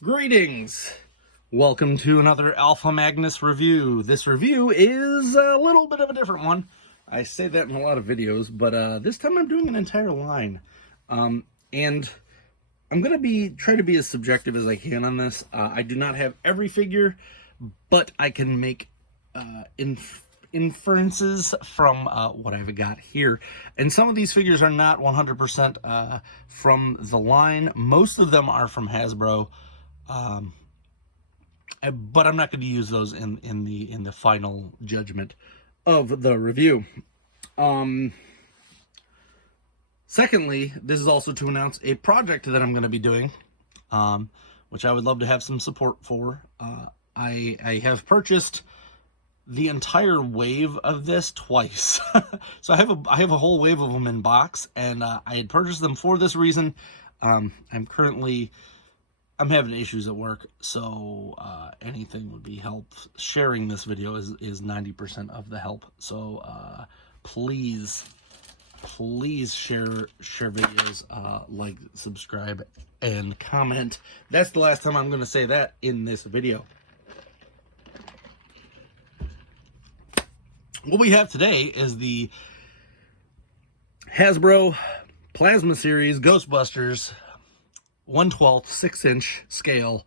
Greetings! Welcome to another Alpha Magnus review. This review is a little bit of a different one. I say that in a lot of videos, but this time I'm doing an entire line. And I'm going to try to be as subjective as I can on this. I do not have every figure, but I can make inferences from what I've got here. And some of these figures are not 100% from the line. Most of them are from Hasbro. But I'm not going to use those in the final judgment of the review. Secondly, this is also to announce a project that I'm going to be doing, which I would love to have some support for. I have purchased the entire wave of this twice. So I have a whole wave of them in box, and I had purchased them for this reason. I'm having issues at work, so anything would be help. Sharing this video is 90% of the help. So please share videos, like, subscribe, and comment. That's the last time I'm going to say that in this video. What we have today is the Hasbro Plasma Series Ghostbusters 1/12 6-inch scale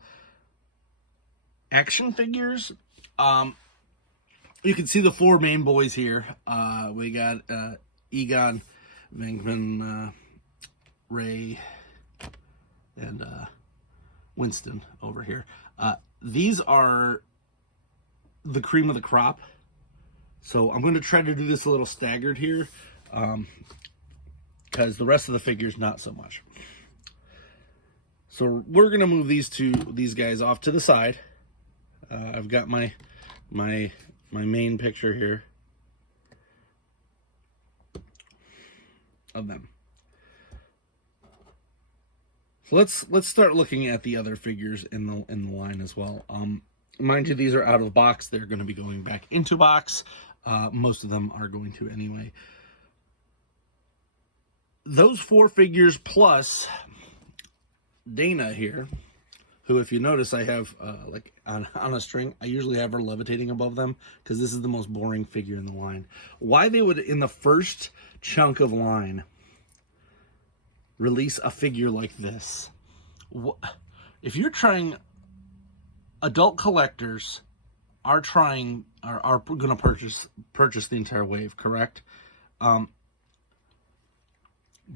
action figures. You can see the four main boys here. We got Egon, Venkman, Ray, and Winston over here. These are the cream of the crop. So I'm going to try to do this a little staggered here, because the rest of the figures not so much. So we're gonna move these guys off to the side. I've got my main picture here of them. So let's start looking at the other figures in the line as well. Mind you, these are out of box. They're going to be going back into box. Most of them are going to anyway. Those four figures plus Dana here, who, if you notice, I have like on a string. I usually have her levitating above them because this is the most boring figure in the line. Why they would, in the first chunk of line, release a figure like this? If you're trying, adult collectors are going to purchase the entire wave, correct? But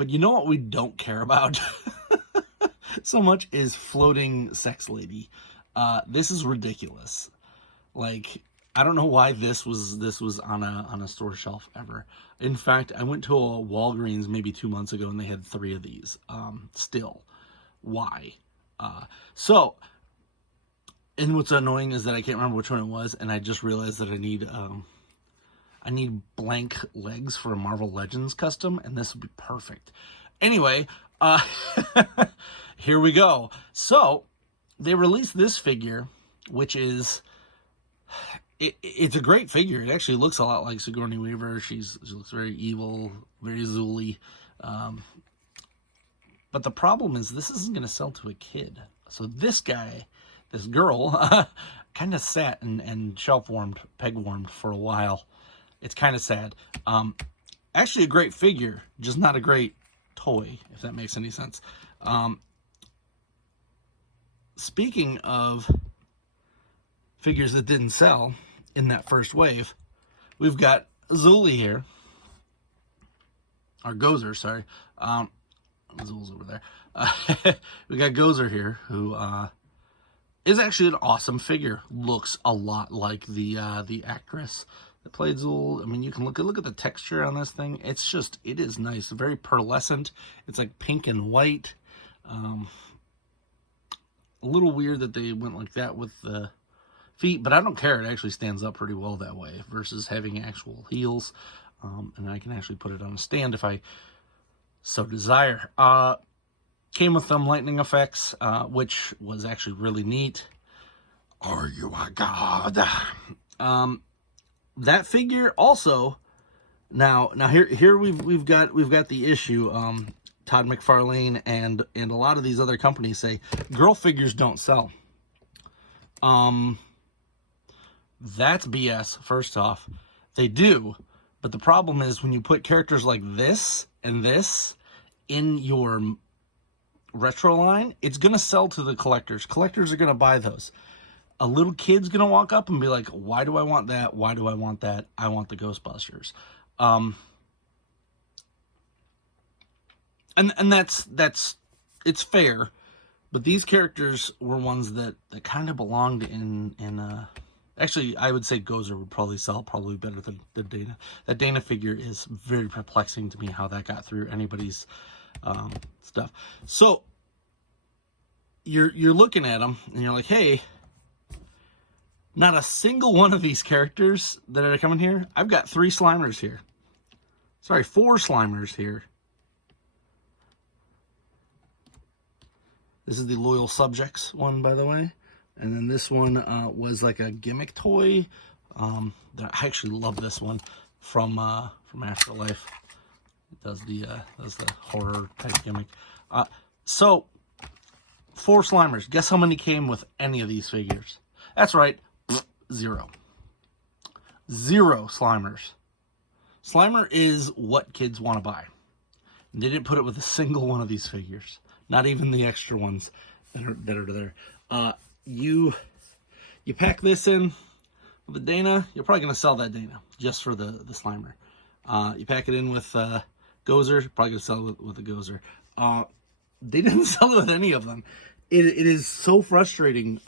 you know what we don't care about so much is floating sex lady. This is ridiculous. Like, I don't know why this was on a store shelf ever. In fact, I went to a Walgreens maybe 2 months ago and they had 3 of these. Still, why? And what's annoying is that I can't remember which one it was, and I just realized that I need blank legs for a Marvel Legends custom, and this would be perfect. Anyway, here we go. So they released this figure, which is it's a great figure. It actually looks a lot like Sigourney Weaver. She looks very evil, very Zuli. But the problem is this isn't going to sell to a kid. So this girl, kind of sat and shelf-warmed, peg-warmed for a while. It's kind of sad. Actually a great figure, just not a great toy, if that makes any sense. Speaking of figures that didn't sell in that first wave, we've got Zuli here. Or Gozer, sorry. Zul's over there. We got Gozer here, who is actually an awesome figure. Looks a lot like the actress that played Zul. I mean, you can look at the texture on this thing. It is nice, very pearlescent. It's like pink and white. A little weird that they went like that with the feet, but I don't care. It actually stands up pretty well that way versus having actual heels. And I can actually put it on a stand if I so desire. Came with some lightning effects, which was actually really neat. Are you a god? That figure also. Now here we've got the issue. Todd McFarlane and a lot of these other companies say girl figures don't sell. That's BS. First off, they do, but the problem is when you put characters like this and this in your retro line, it's gonna sell to the collectors. Collectors are gonna buy those. A little kid's gonna walk up and be like, why do I want that? Why do I want that? I want the Ghostbusters. And that's it's fair, but these characters were ones that kind of belonged in actually, I would say Gozer would probably sell probably better than Dana. That Dana figure is very perplexing to me how that got through anybody's stuff. So you're looking at them and you're like, hey, not a single one of these characters that are coming here. I've got 3 Slimers here. Sorry, 4 Slimers here. This is the Loyal Subjects one, by the way. And then this one was like a gimmick toy. I actually love this one from Afterlife. It does the horror type gimmick. So 4 Slimers. Guess how many came with any of these figures? That's right, 0. 0 Slimers. Slimer is what kids want to buy. And they didn't put it with a single one of these figures. Not even the extra ones that are there. You pack this in with the Dana, you're probably going to sell that Dana just for the Slimer. You pack it in with Gozer, you're probably going to sell it with the Gozer. They didn't sell it with any of them. It is so frustrating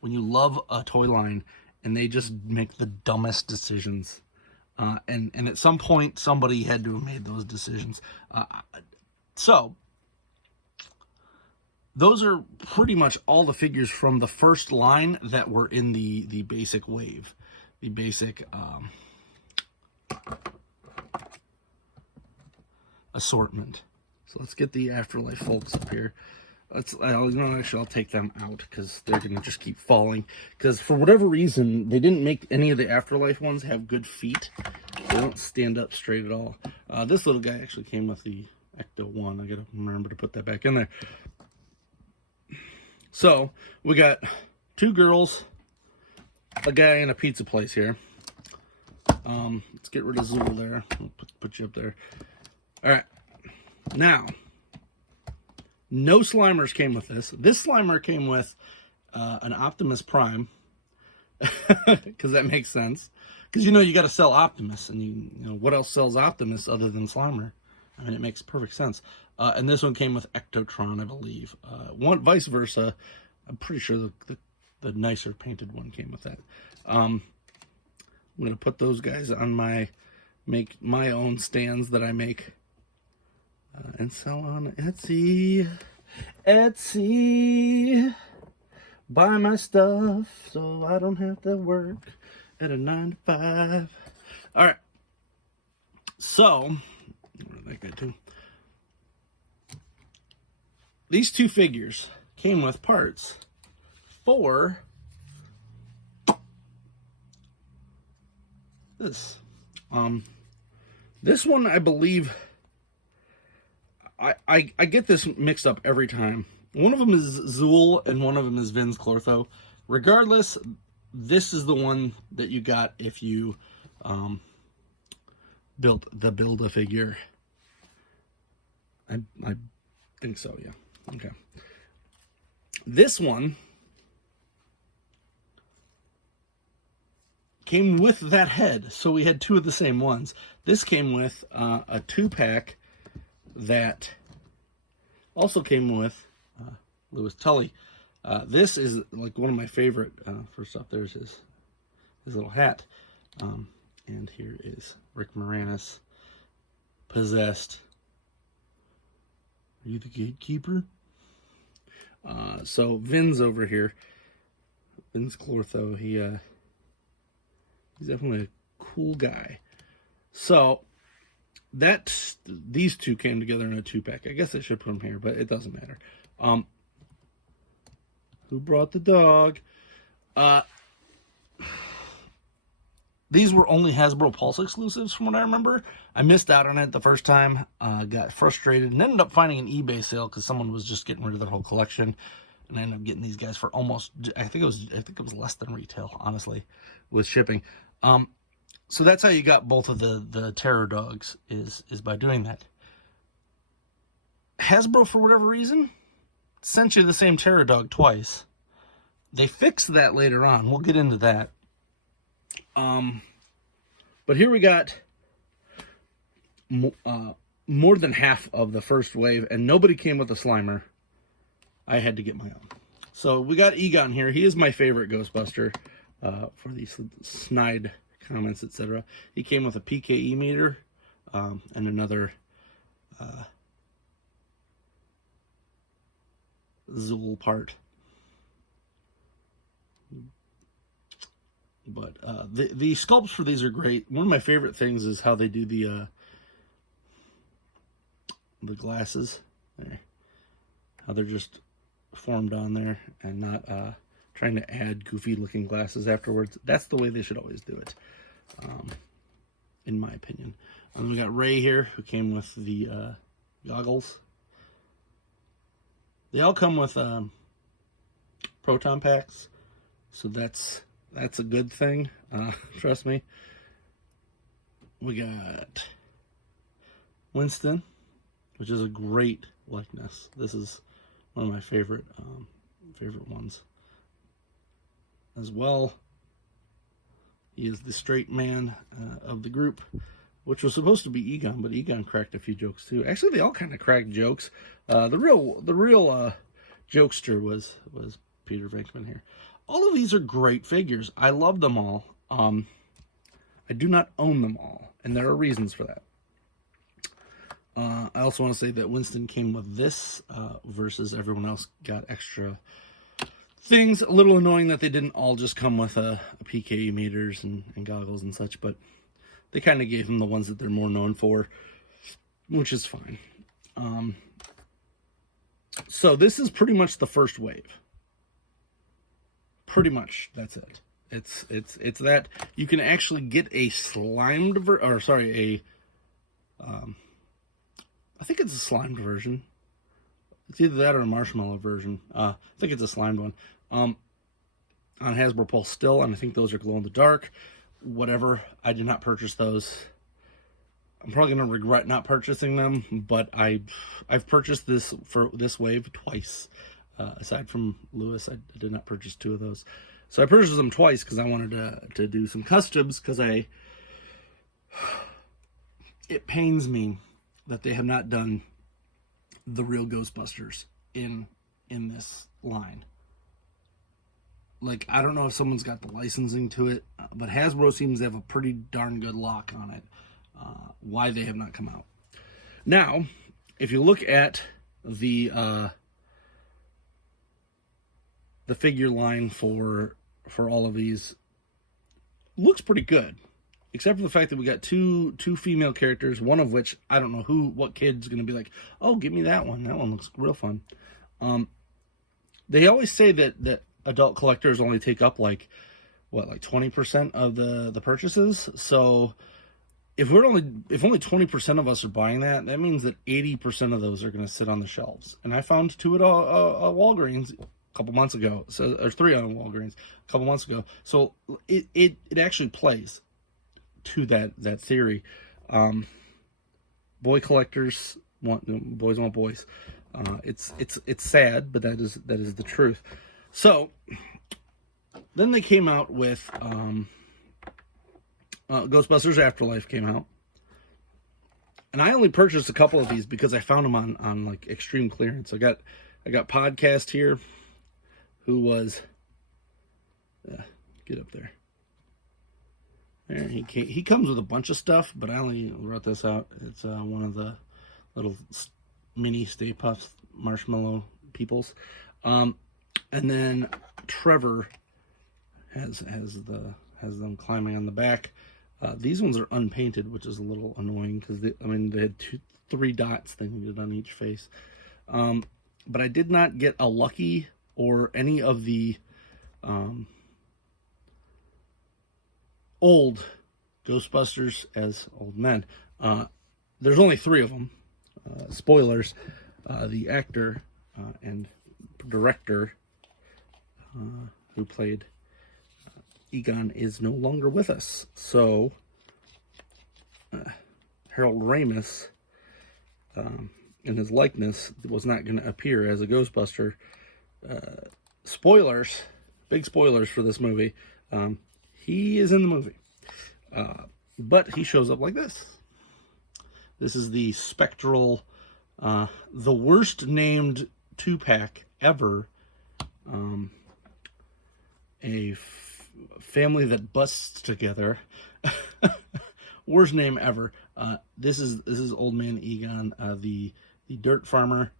when you love a toy line and they just make the dumbest decisions. And at some point, somebody had to have made those decisions. So those are pretty much all the figures from the first line that were in the basic wave, the basic assortment. So let's get the Afterlife folks up here. I'll take them out because they're going to just keep falling. Because for whatever reason, they didn't make any of the Afterlife ones have good feet. They don't stand up straight at all. This little guy actually came with the Ecto 1. I got to remember to put that back in there. So, we got 2 girls, a guy, and a pizza place here. Let's get rid of Zool there. I'll put you up there. Alright. Now, no Slimers came with this. This Slimer came with an Optimus Prime. Because that makes sense. Because, you got to sell Optimus. And, you know, what else sells Optimus other than Slimer? I mean, it makes perfect sense. And this one came with Ectotron, I believe. Vice versa. I'm pretty sure the nicer painted one came with that. I'm going to put those guys on make my own stands that I make and sell on Etsy. Etsy. Buy my stuff so I don't have to work at a 9 to 5. All right. So, that guy too. These 2 figures came with parts for this. This one, I believe, I get this mixed up every time. One of them is Zool and one of them is Vince Clortho. Regardless, this is the one that you got if you Build-A-Figure. I think so, yeah. Okay. This one came with that head, so we had 2 of the same ones. This came with a 2-pack that also came with Louis Tully. This is like one of my favorite. First off, there's his little hat. And here is Rick Moranis, Possessed. Are you the gatekeeper? So Vin's over here. Vince Clortho, he's definitely a cool guy. So these 2 came together in a 2-pack. I guess I should put them here, but it doesn't matter. Who brought the dog? These were only Hasbro Pulse exclusives from what I remember. I missed out on it the first time, got frustrated, and ended up finding an eBay sale because someone was just getting rid of their whole collection. And I ended up getting these guys for almost, I think it was less than retail, honestly, with shipping. So that's how you got both of the Terror Dogs, is by doing that. Hasbro, for whatever reason, sent you the same Terror Dog twice. They fixed that later on. We'll get into that. But here we got more than half of the first wave, and nobody came with a Slimer. I had to get my own. So we got Egon here. He is my favorite Ghostbuster for these snide comments, etc. He came with a PKE meter and another Zool part. But the sculpts for these are great. One of my favorite things is how they do the glasses there. How they're just formed on there and not trying to add goofy looking glasses afterwards. That's the way they should always do it, in my opinion. And then we got Ray here, who came with the goggles. They all come with proton packs, so that's a good thing, trust me. We got Winston, which is a great likeness. This is one of my favorite ones as well. He is the straight man of the group, which was supposed to be Egon, but Egon cracked a few jokes too. Actually, they all kind of cracked jokes. The real jokester was Peter Venkman here. All of these are great figures. I love them all. I do not own them all, and there are reasons for that. I also want to say that Winston came with this versus everyone else got extra things. A little annoying that they didn't all just come with a PKE meters and goggles and such, but they kind of gave them the ones that they're more known for, which is fine. So this is pretty much the first wave. Pretty much, that's it. It's that you can actually get a slimed I think it's a slimed version. It's either that or a marshmallow version. I think it's a slimed one. On Hasbro Pulse still, and I think those are glow in the dark. Whatever. I did not purchase those. I'm probably gonna regret not purchasing them, but I've purchased this for this wave twice. Aside from Lewis, I did not purchase two of those. So I purchased them twice because I wanted to do some customs, because it pains me that they have not done the real Ghostbusters in this line. Like, I don't know if someone's got the licensing to it, but Hasbro seems to have a pretty darn good lock on it, why they have not come out. Now, if you look at the figure line for all of these, looks pretty good, except for the fact that we got two female characters, one of which I don't know what kid's gonna be like, oh, give me that one looks real fun. They always say that adult collectors only take up like 20% of the purchases. So if only 20% of us are buying that means that 80% of those are going to sit on the shelves. And I found two at a Walgreens a couple months ago, or three on Walgreens a couple months ago. So it actually plays to that theory. Boy collectors boys want boys. It's sad, but that is the truth. So then they came out with Ghostbusters Afterlife came out, and I only purchased a couple of these because I found them on like extreme clearance. I got Podcast here, who was get up there. There he comes with a bunch of stuff, but I only wrote this out. It's one of the little mini Stay Puft marshmallow peoples. And then Trevor has them climbing on the back. These ones are unpainted, which is a little annoying because they had 3 dots they needed on each face. But I did not get a Lucky or any of the old Ghostbusters as old men. There's only 3 of them. Spoilers. The actor and director who played Egon is no longer with us. So Harold Ramis, in his likeness, was not going to appear as a Ghostbuster. Spoilers, big spoilers for this movie. He is in the movie, but he shows up like this. This is the spectral, the worst named 2-pack ever. A family that busts together. Worst name ever. This is Old Man Egon, the dirt farmer,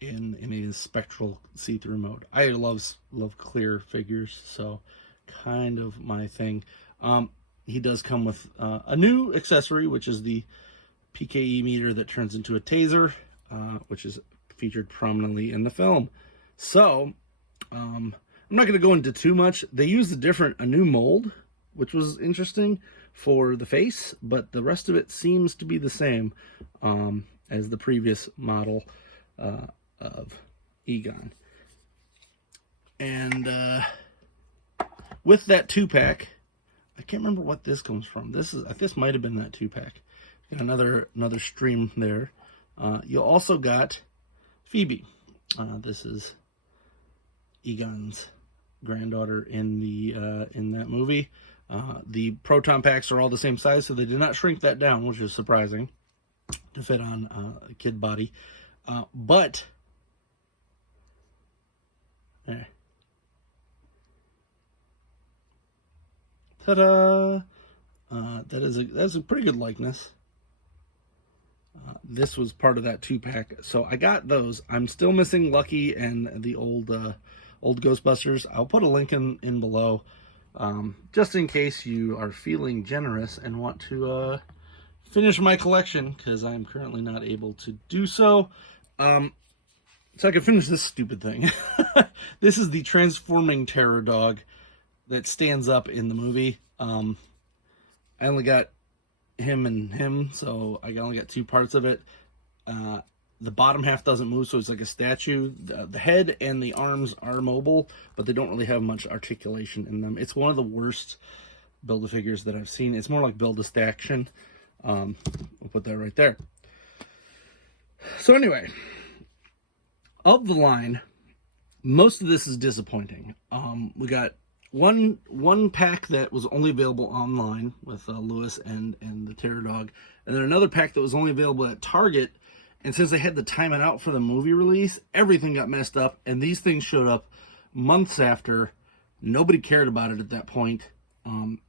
in his spectral see-through mode. I love clear figures, so kind of my thing. He does come with a new accessory, which is the PKE meter that turns into a taser, which is featured prominently in the film. So I'm not going to go into too much. They used a new mold, which was interesting for the face, but the rest of it seems to be the same as the previous model of Egon. And with that 2-pack, I can't remember what this comes from. This might have been that 2-pack. Got another stream there. You also got Phoebe. This is Egon's granddaughter in that movie. The proton packs are all the same size, so they did not shrink that down, which is surprising to fit on a kid body. But ta-da! That's a pretty good likeness. This was part of that 2-pack, so I got those. I'm still missing Lucky and the old Ghostbusters. I'll put a link in below, just in case you are feeling generous and want to finish my collection, because I'm currently not able to do so. So I can finish this stupid thing. This is the transforming terror dog that stands up in the movie. I only got him and him, so I only got 2 parts of it. The bottom half doesn't move, so it's like a statue. The head and the arms are mobile, but they don't really have much articulation in them. It's one of the worst Build-A-Figures that I've seen. It's more like Build-A-Staction. We'll put that right there. So anyway, of the line, most of this is disappointing. We got one pack that was only available online with Lewis and the Terror Dog, and then another pack that was only available at Target. And since they had to time it out for the movie release, everything got messed up, and these things showed up months after. Nobody cared about it at that point.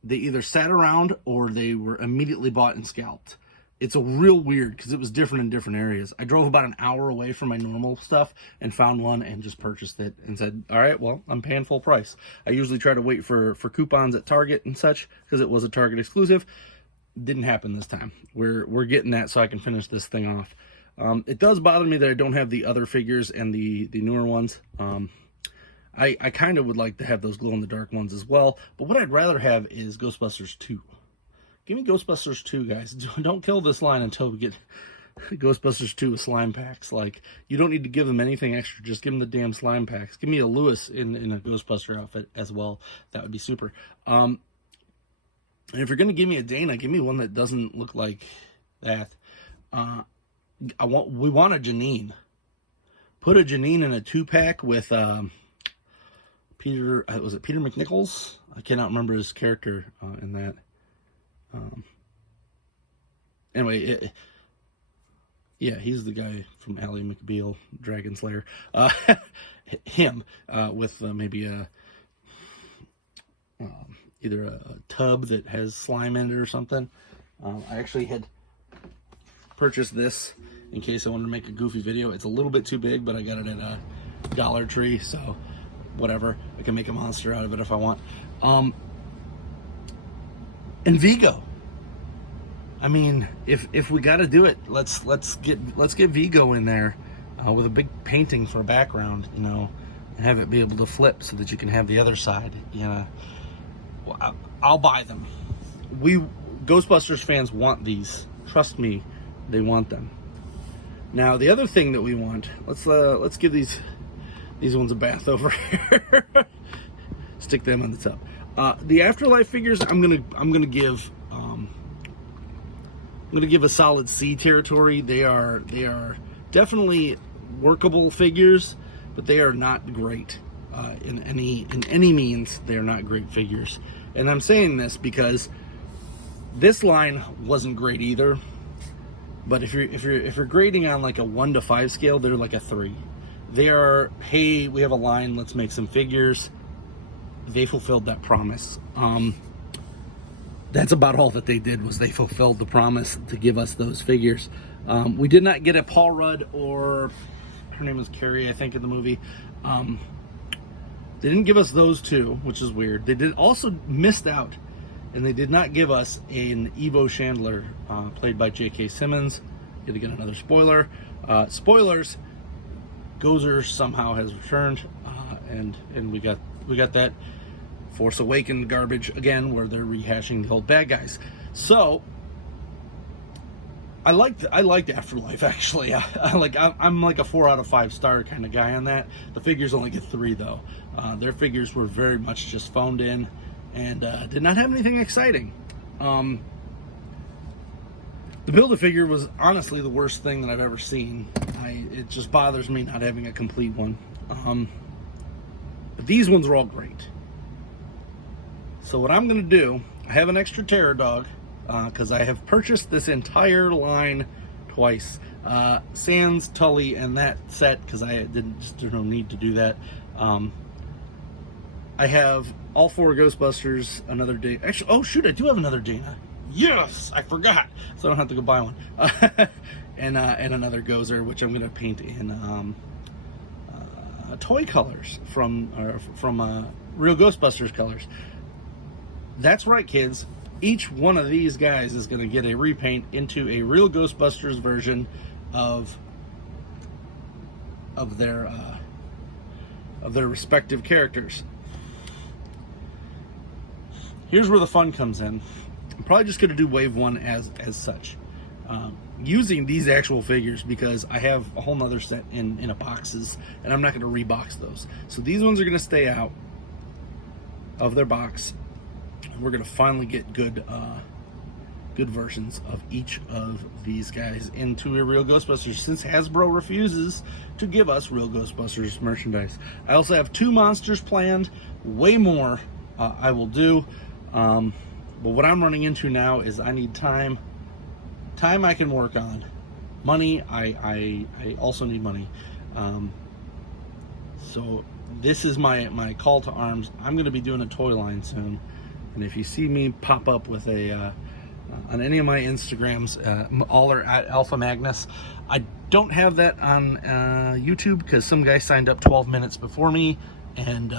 They either sat around or they were immediately bought and scalped. It's a real weird, because it was different in different areas. I drove about an hour away from my normal stuff and found one and just purchased it and said, all right, well, I'm paying full price. I usually try to wait for coupons at Target and such, because it was a Target exclusive. Didn't happen this time. We're getting that so I can finish this thing off. It does bother me that I don't have the other figures and the newer ones. I kind of would like to have those glow-in-the-dark ones as well, but what I'd rather have is Ghostbusters 2. Give me Ghostbusters 2, guys. Don't kill this line until we get Ghostbusters 2 with slime packs. Like, you don't need to give them anything extra. Just give them the damn slime packs. Give me a Lewis in a Ghostbuster outfit as well. That would be super. And if you're going to give me a Dana, give me one that doesn't look like that. We want a Janine. Put a Janine in a 2-pack with Peter. Was it Peter McNichols? I cannot remember his character in that. Anyway, yeah, he's the guy from Ally McBeal, Dragon Slayer. Him with maybe either a tub that has slime in it or something. I actually had purchased this in case I wanted to make a goofy video. It's a little bit too big, but I got it at a Dollar Tree, so whatever. I can make a monster out of it if I want. And Vigo. I mean, if we got to do it, let's get Vigo in there with a big painting for a background, you know, and have it be able to flip so that you can have the other side. You know, I'll buy them. We Ghostbusters fans want these. Trust me, they want them. Now the other thing that we want, let's give these ones a bath over here. Stick them on the top. The Afterlife figures, I'm gonna give a solid C territory. They are definitely workable figures, but they are not great in any means. They are not great figures, and I'm saying this because this line wasn't great either. But if you're grading on like a 1 to 5 scale, they're like a 3. They are, hey, we have a line, let's make some figures. They fulfilled that promise. That's about all that they did, was they fulfilled the promise to give us those figures. We did not get a Paul Rudd, or her name was Carrie, I think, in the movie. They didn't give us those two, which is weird. They did also missed out, and they did not give us an Evo Chandler, played by J.K. Simmons. Yet again, another spoiler. Spoilers. Gozer somehow has returned, and we got that Force Awakens garbage again, where they're rehashing the old bad guys. So I liked Afterlife, actually. I'm like a 4 out of 5 star kind of guy on that. The figures only get 3 though. Their figures were very much just phoned in and did not have anything exciting. The Build-A-Figure was honestly the worst thing that I've ever seen. It just bothers me not having a complete one. But these ones are all great. So what I'm going to do, I have an extra Terror Dog, because I have purchased this entire line twice. Sans, Tully, and that set, because there's no need to do that. I have all 4 Ghostbusters, another day. Actually, oh shoot, I do have another Dana. Yes, I forgot. So I don't have to go buy one. And another Gozer, which I'm going to paint in toy colors from Real Ghostbusters colors. That's right, kids. Each one of these guys is going to get a repaint into a Real Ghostbusters version of their respective characters. Here's where the fun comes in. I'm probably just going to do wave 1 as such, using these actual figures, because I have a whole nother set in a boxes, and I'm not going to rebox those. So these ones are going to stay out of their box. We're going to finally get good versions of each of these guys into a Real Ghostbusters, since Hasbro refuses to give us Real Ghostbusters merchandise. I also have 2 monsters planned, way more I will do. But what I'm running into now is I need time. Time I can work on. Money, I also need money. So this is my call to arms. I'm going to be doing a toy line soon. And if you see me pop up with a on any of my Instagrams, all are at Alpha Magnus. I don't have that on YouTube, because some guy signed up 12 minutes before me and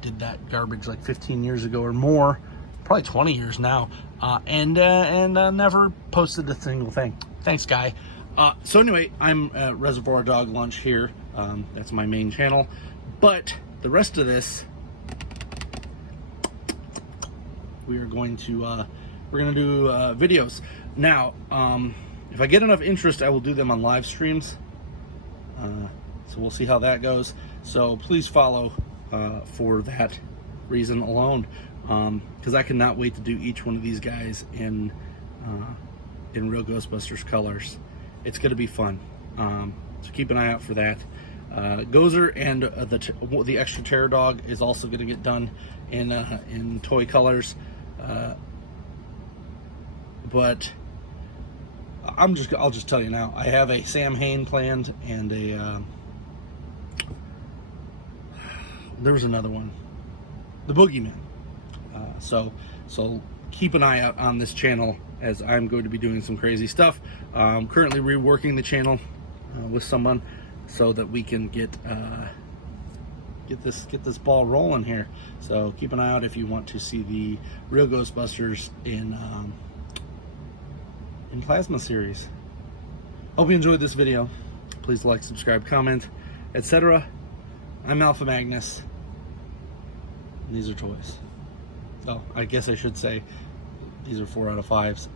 did that garbage like 15 years ago or more. Probably 20 years now, and never posted a single thing. Thanks, guy. So anyway, I'm Reservoir Dog Lunch here. That's my main channel, but the rest of this, we're going to do videos now. If I get enough interest, I will do them on live streams. So we'll see how that goes. So please follow for that reason alone. Because I cannot wait to do each one of these guys in Real Ghostbusters colors. It's going to be fun. So keep an eye out for that. Gozer and the extra Terror Dog is also going to get done in toy colors. But I'll just tell you now. I have a Sam Hain planned, and there was another one, the Boogeyman. So keep an eye out on this channel, as I'm going to be doing some crazy stuff. I'm currently reworking the channel with someone, so that we can get this ball rolling here. So keep an eye out if you want to see the Real Ghostbusters in Plasma series. Hope you enjoyed this video. Please like, subscribe, comment, etc. I'm Alpha Magnus, and these are toys. Oh, I guess I should say these are 4 out of 5s.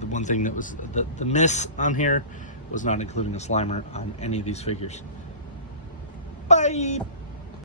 The one thing that was the miss on here was not including a Slimer on any of these figures. Bye!